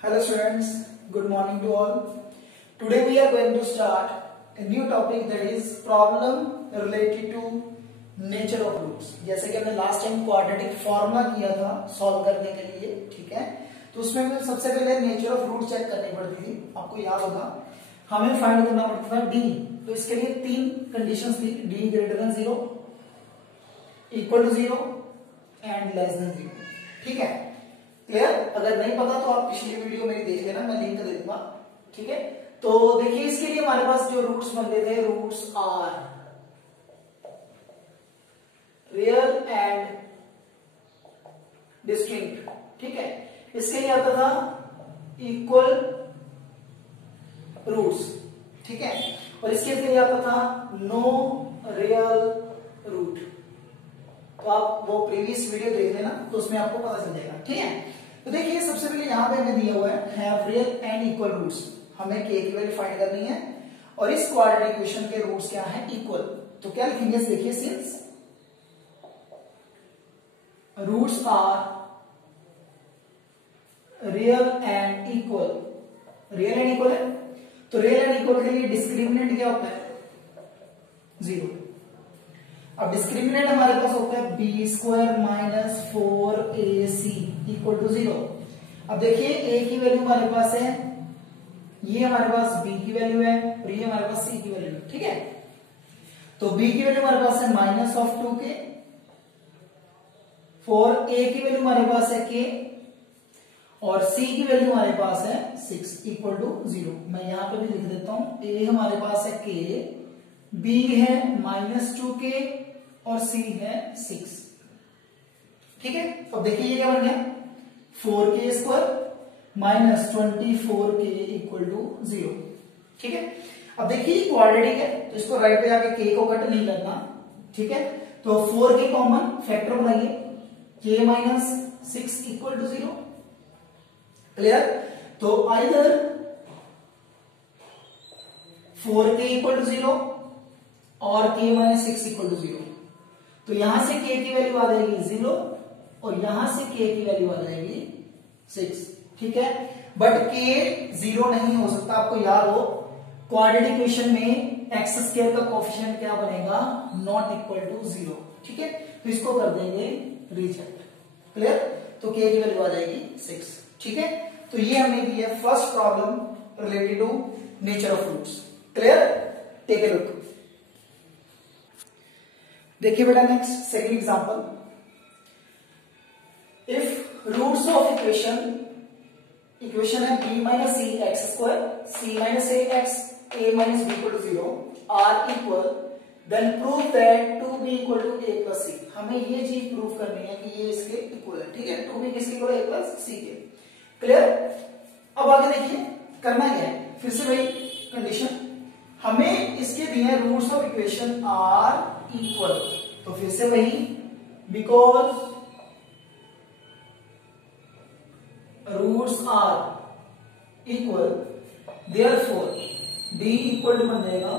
Hello students, good morning to all. Today we are going to start a new topic that is problem related to nature of roots. जैसे कि हमने last time quadratic formula किया था solve करने के लिए, ठीक है। तो उसमें हमें सबसे पहले नेचर ऑफ रूट चेक करनी पड़ती थी, आपको याद होगा। हमें फाइंड करना पड़ता था डी, तो इसके लिए तीन कंडीशंस थी, D greater than 0, equal to 0 and less than 0, ठीक है। क्लियर? अगर नहीं पता तो आप पिछली वीडियो मेरी देख लेना, मैं लिंक दे दूंगा, ठीक है। तो देखिए इसके लिए हमारे पास जो रूट्स बनते थे, roots are real and distinct, ठीक है। इसके लिए आता था इक्वल रूट्स, ठीक है। और इसके लिए आता था नो रियल रूट। तो आप वो प्रीवियस वीडियो देख लेना, तो उसमें आपको पता चल जाएगा, ठीक है। तो देखिए सबसे पहले यहां पे हमें दिया हुआ है have real and equal roots, हमें k की वैल्यू फाइंड करनी है और इस क्वाड्रेटिक इक्वेशन के रूट्स क्या है, इक्वल। तो क्या लिखेंगे, देखिए since roots are real and equal, real and equal है तो रियल एंड इक्वल के लिए डिस्क्रिमिनेंट क्या होता है, 0। अब डिस्क्रिमिनेंट हमारे पास होता है B square minus 4ac equal to 0। अब देखिए a की वैल्यू हमारे पास है, ये हमारे पास b की वैल्यू है और ये हमारे पास c की वैल्यू है, ठीक है। तो b की वैल्यू हमारे पास है minus of 2k, for a की वैल्यू हमारे पास है k और c की वैल्यू हमारे पास है 6 इक्वल टू 0। मैं यहां पे भी लिख देता हूं, a हमारे पास है k, b है माइनस 2k और c है 6, ठीक है। अब देखिए ये क्या बन गया, 4k square minus 24k equal to 0, ठीक है। अब देखिए क्वाड्रेटिक है तो इसको राइट पे जाके k को कट नहीं करना, ठीक है। तो 4k कॉमन फैक्टर बनाइए, k minus 6 equal to 0, clear. तो आइदर 4k इक्वल टू 0 और k माइनस 6 इक्वल टू 0। तो यहां से k की वैल्यू आ जाएगी 0 और यहां से k की वैल्यू आ जाएगी 6, ठीक है। बट k 0 नहीं हो सकता, आपको याद हो क्वाड्रेटिक इक्वेशन में एक्स स्क्वायर का कोएफिशिएंट क्या बनेगा, नॉट इक्वल टू 0, ठीक है। तो इसको कर देंगे रिजेक्ट, क्लियर। तो k की वैल्यू आ जाएगी 6, ठीक है। तो ये हमने किया first problem related to nature of roots, clear. Take a look. देखिए बेटा next second example, if roots of equation है b minus C X square c minus A X a minus b equal to 0 are equal, then prove that 2b equal to a plus c। हमें ये चीज prove करनी है कि ये इसके equal है, ठीक है। 2b किसके इक्वल है, a प्लस c के, क्लियर। अब आगे देखिए करना क्या है, फिर से वही कंडीशन, हमें इसके दिए roots of equation are equal, तो फिर से वही because roots are equal therefore d equal to बन जाएगा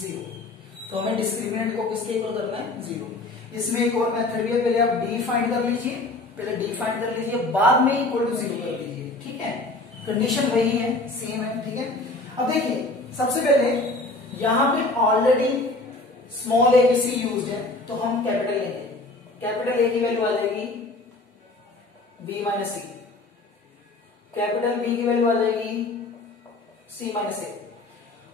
0। तो हमें डिस्क्रिमिनेंट को किसके इक्वल करना है, 0। इसमें एक और मेथड भी है, पहले आप d फाइंड कर लीजिए, बाद में इक्वल टू 0 कर लीजिए, ठीक है। कंडीशन वही है, सेम है, ठीक है। अब देखिए सबसे पहले यहां पे already small a B C used है, तो हम कैपिटल लेंगे। कैपिटल a की वैल्यू आ जाएगी b minus C, capital b की वैल्यू आ जाएगी c माइनस ए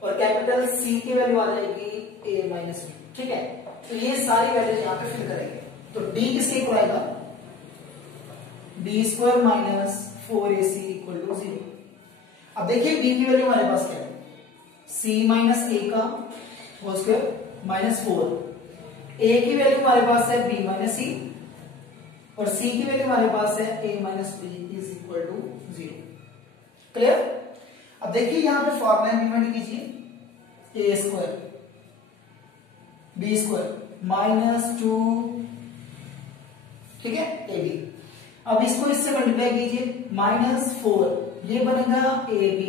और कैपिटल c की वैल्यू आ जाएगी a माइनस बी, ठीक है। तो ये सारी वैल्यू यहाँ पे फिल करेंगे, तो d किसके इक्वल आएगा, b square minus 4ac equal to 0। अब देखिए b की वैल्यू हमारे पास क्या है, c माइनस ए का होल स्क्वायर माइनस 4, a की वैल्यू हमारे पास है b माइनस सी और c की वैल्यू हमारे पास है a minus B is equal to 0, clear. अब देखिए यहां पे फॉर्मूला इंप्लीमेंट कीजिए, a square b square minus 2, ठीक है, ab। अब इसको इससे मल्टीप्लाई कीजिए, माइनस 4 ये बनेगा ab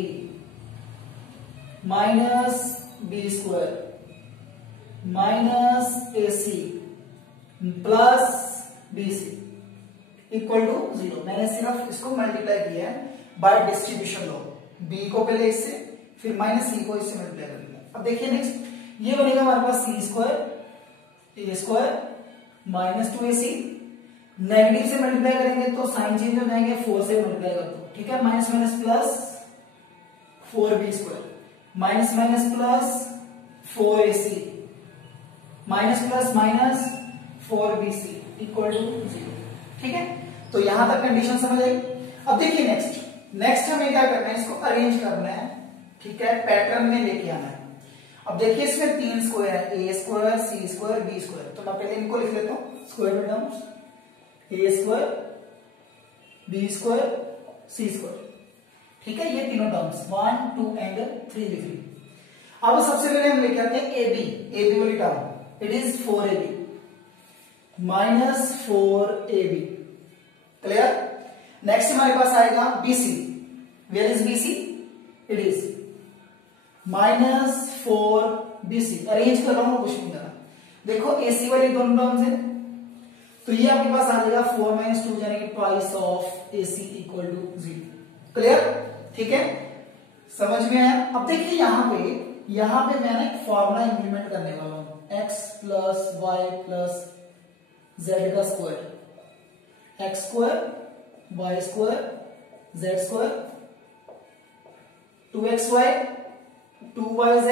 minus b square minus ac plus bc, equal to 0। मैंने सिर्फ इसको मल्टीप्लाई किया है बाय डिस्ट्रीब्यूशन लॉ। b को पहले इससे, फिर माइनस c को इससे मल्टीप्लाई करेंगे। अब देखिए नेक्स्ट ये बनेगा हमारे पास c square a square minus 2ac। Negative से मल्टीप्लाई करेंगे तो साइन चेंज हो जाएंगे, 4 से मल्टीप्लाई कर दो, ठीक है। Minus minus plus 4b square minus minus plus 4ac minus plus minus 4bc equal to 0, ठीक है। तो यहां तक कंडीशन समझ आई। अब देखिए नेक्स्ट हमें क्या करना है, इसको अरेंज करना है, ठीक है, पैटर्न में लेके आना है। अब देखिए इसमें 3 स्क्वायर है, a square c square b square. तो मैं पहले इनको लिख लेता हूं स्क्वायर में terms, a square b square c square, ठीक है। ये तीनों टर्म्स 1 2 एंड 3 लिख ली। अब सबसे पहले हम लेके आते हैं ab वाली term, it is 4ab minus 4ab, clear. Next हमारे पास आएगा bc, where is bc, it is minus 4bc। Arrange कर रहा हूं, कुछ नहीं करना। देखो ac वाली दोनों टर्म्स है, तो ये आपके पास आ जाएगा 4 माइनस 2 यानी कि twice of ac equal to 0, clear, ठीक है, समझ में आया। अब देखिए यहां पे मैंने एक फॉर्मूला इंप्लीमेंट करने वाला हूं, x plus y plus z का square, x square y square z square 2xy 2yz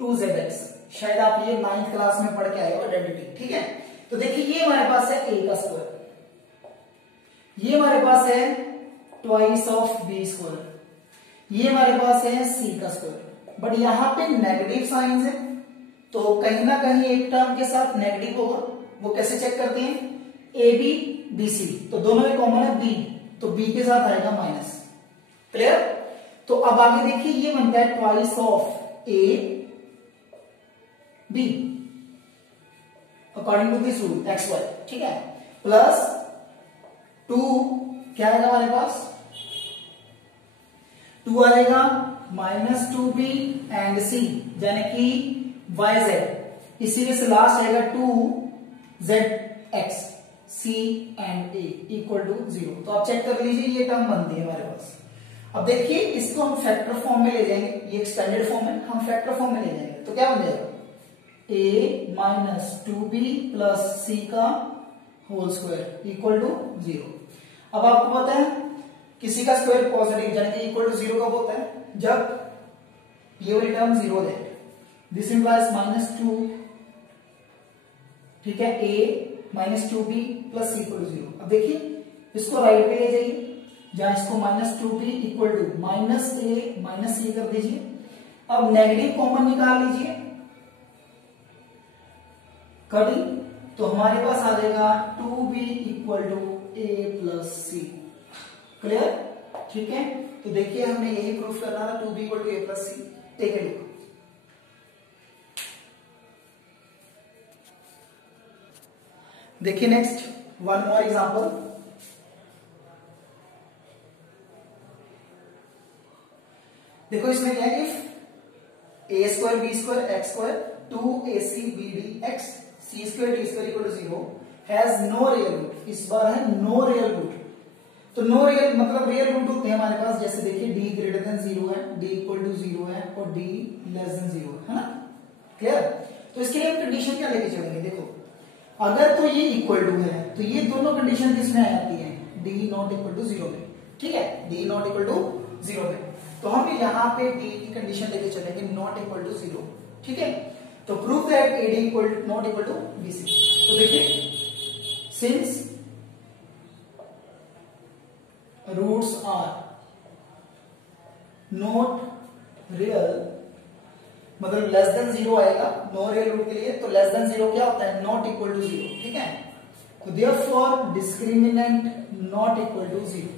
2zx। शायद आप ये 9th क्लास में पढ़ के आए हो आइडेंटिटी, ठीक है। तो देखिए ये हमारे पास है a का स्क्वायर, ये हमारे पास है ट्वाइस ऑफ b स्क्वायर, ये हमारे पास है c का स्क्वायर। बट यहां पे नेगेटिव साइंस है, तो कहीं ना कहीं एक टर्म के साथ नेगेटिव होगा। वो कैसे चेक करते हैं, ab bc, तो दोनों में कॉमन है b, तो b के साथ आएगा माइनस, क्लियर। तो अब आगे देखिए ये बनता है twice of a b according to this rule xy, ठीक है, प्लस 2 क्या आएगा हमारे पास, 2 आएगा माइनस 2b एंड c यानी कि yz, इसी से लास्ट आएगा 2zx c and a equal to 0। तो आप चेक कर लीजिए ये टर्म बनती है हमारे पास। अब देखिए इसको हम फैक्टर फॉर्म में ले जाएंगे, ये एक स्टैंडर्ड फॉर्म है, हम फैक्टर फॉर्म में ले जाएंगे तो क्या बन जाएगा, a minus 2b plus c का होल स्क्वायर इक्वल टू 0। अब आपको पता है किसी का स्क्वायर पॉजिटिव यानी कि इक्वल टू 0 कब होता है, जब ये वाली टर्म 0 हो जाए। दिस इंप्लाइज माइनस 2, ठीक है, a minus 2b plus c equal to 0। अब देखिए इसको राइट पे ले जाइए, जहां इसको minus 2b equal to minus a minus c कर दीजिए। अब नेगेटिव कॉमन निकाल लीजिए, कटिंग, तो हमारे पास आ जाएगा 2b equal to a plus c, clear, ठीक है। तो देखिए हमने यही प्रूफ करना था, 2b equal to a plus c। Take a look, देखिए नेक्स्ट वन मोर एग्जांपल। देखो इसमें क्या है, if a square b square x square 2ac bd x c square d square equal to 0 has no real root. इस बार है no real root, तो no real मतलब रियल रूट होते हैं हमारे पास, जैसे देखिए d ग्रेटर देन 0 है, d इक्वल टू 0 है और d लेस देन 0 है ना, क्लियर। तो इसके लिए हम कंडीशन क्या लेके चलेंगे, देखो अगर तो ये इक्वल टू है तो ये दोनों कंडीशन किसमें आ जाती है, d नॉट इक्वल टू 0 में, ठीक है, d नॉट इक्वल टू 0 में। तो हम यहाँ पे d की कंडीशन लेके चलेंगे नॉट इक्वल टू 0, ठीक है। तो prove that ad equal not equal to bc। तो देखिए since roots are not real, मतलब लेस देन 0 आएगा नो रियल रूट के लिए, तो लेस देन 0 क्या होता है, नॉट इक्वल टू 0, ठीक है। तो therefore discriminant not equal to 0।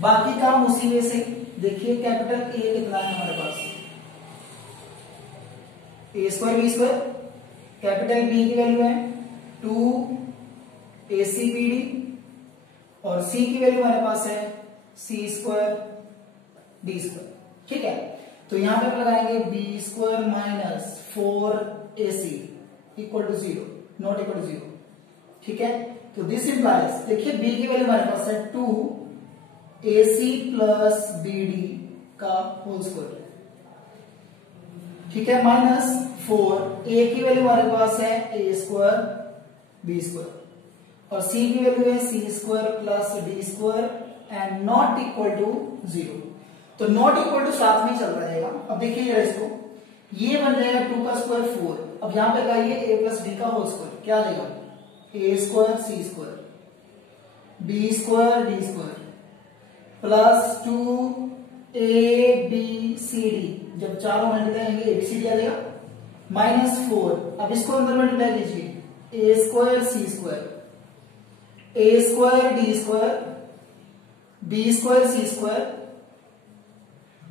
बाकी काम उसी में से, देखिए कैपिटल A कितना है हमारे पास, a square b square, capital B की वैल्यू है 2acbd और c की वैल्यू हमारे पास है c स्क्वायर d स्क्वायर, ठीक है। तो यहां पे लगाएंगे b square minus 4ac equal to 0, not equal to 0, ठीक है। तो दिस इंप्लाइज, देखिए बी की वैल्यू हमारे पास है 2ac प्लस bd का होल स्क्वायर, ठीक है, माइनस 4 ए की वैल्यू हमारे पास है ए स्क्वायर बी स्क्वायर और सी की वैल्यू है C square plus D square and not equal to 0। तो नॉट इक्वल टू साथ में चल रहेगा। अब देखिए जरा इसको, ये बन जाएगा 2 का स्क्वायर 4, अब यहां पे लगाइए ए प्लस डी का होल स्क्वायर, क्या आ जाएगा a square C square b square D square plus 2 b C d, जब चारों मल्टीप्लाई करेंगे एबीसीडी आ जाएगा, माइनस 4, अब इसको अंदर मल्टीप्लाई कीजिए a square C square a square D square b square C square,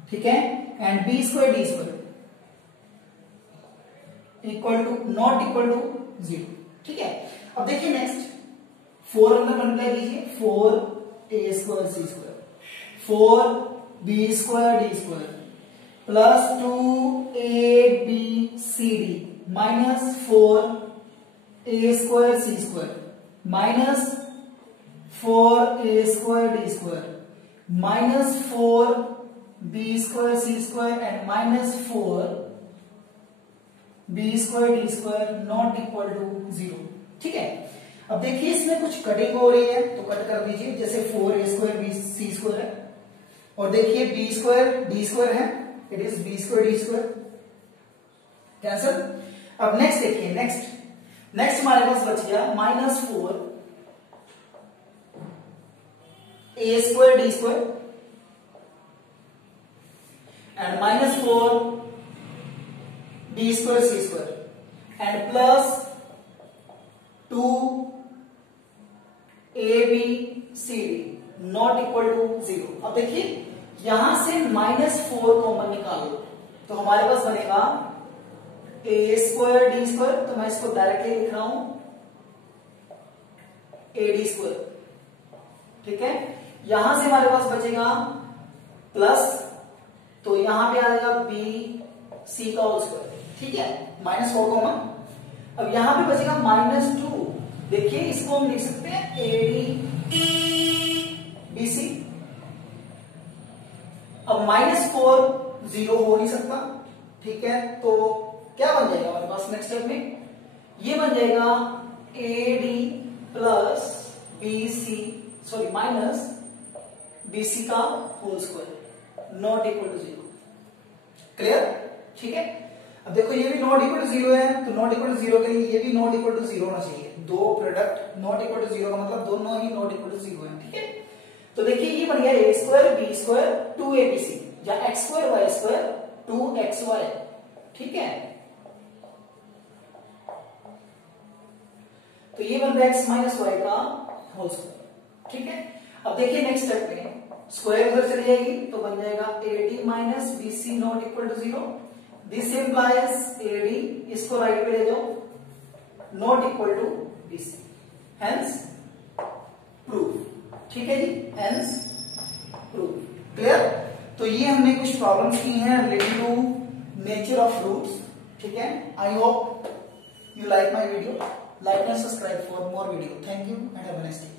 ठीक है, and b square D square equal to not equal to 0, ठीक है। अब देखिए नेक्स्ट 4 अंदर मल्टीप्लाई कीजिए 4 ए square C square 4 B square D square plus 2 A B C d minus 4 A square C square minus 4 A square D square minus 4 B square C square and minus 4 B square D square not equal to 0, ठीक है। अब देखिए इसमें कुछ cutting हो रही है तो कट कर दीजिए, जैसे 4 ए स्क्वायर बी सी स्क्वायर है और देखिए बी स्क्वायर डी स्क्वायर है, it is B square D square, cancel. अब नेक्स्ट देखिए, नेक्स्ट हमारे पास बच गया minus 4 A square D square and minus 4 B square C square and plus 2 A B C D not equal to 0। अब देखिए यहां से माइनस 4 कॉमन निकालो तो हमारे पास बनेगा ए स्क्वायर डी स्क्वायर, तो मैं इसको डायरेक्टली लिख रहा हूं ए डी स्क्वायर, ठीक है। यहां से हमारे पास बचेगा प्लस, तो यहां पे आ जाएगा बी सी का होल स्क्वायर, ठीक है, माइनस 4 कॉमन। अब यहां पे बचेगा माइनस 2, देखिए इसको हम लिख सकते हैं ए डी बी सी। अब माइनस 4 0 हो नहीं सकता, ठीक है, तो क्या बन जाएगा हमारे पास नेक्स्ट स्टेप में, ये बन जाएगा ए d plus b c sorry minus B c का whole square not equal to 0, clear, ठीक है। अब देखो ये भी नॉट इक्वल टू 0 है, तो नॉट इक्वल टू 0 के लिए ये भी नॉट इक्वल टू 0 होना चाहिए, दो प्रोडक्ट नॉट इक्वल टू 0 का मतलब दोनों ही नॉट इक्वल टू 0 है, ठीक है। तो देखिए ये बन गया a square b square 2 A B c या x square y square 2 x y, ठीक है। तो ये बन रहा है एक्स माइनस वाई का होल स्क्वायर, ठीक है। अब देखिए नेक्स्ट स्टेप में स्क्वायर उधर चली जाएगी तो बन जाएगा ए D minus B C not equal to 0, this implies A D, इसको राइट पे ले जाओ not equal to B C, hence proof, ठीक है जी, हेंस प्रूफ, क्लियर। तो ये हमने कुछ प्रॉब्लम्स की हैं related to nature of roots, ठीक है। I hope you like my video, like and subscribe for more video. Thank you and have a nice day.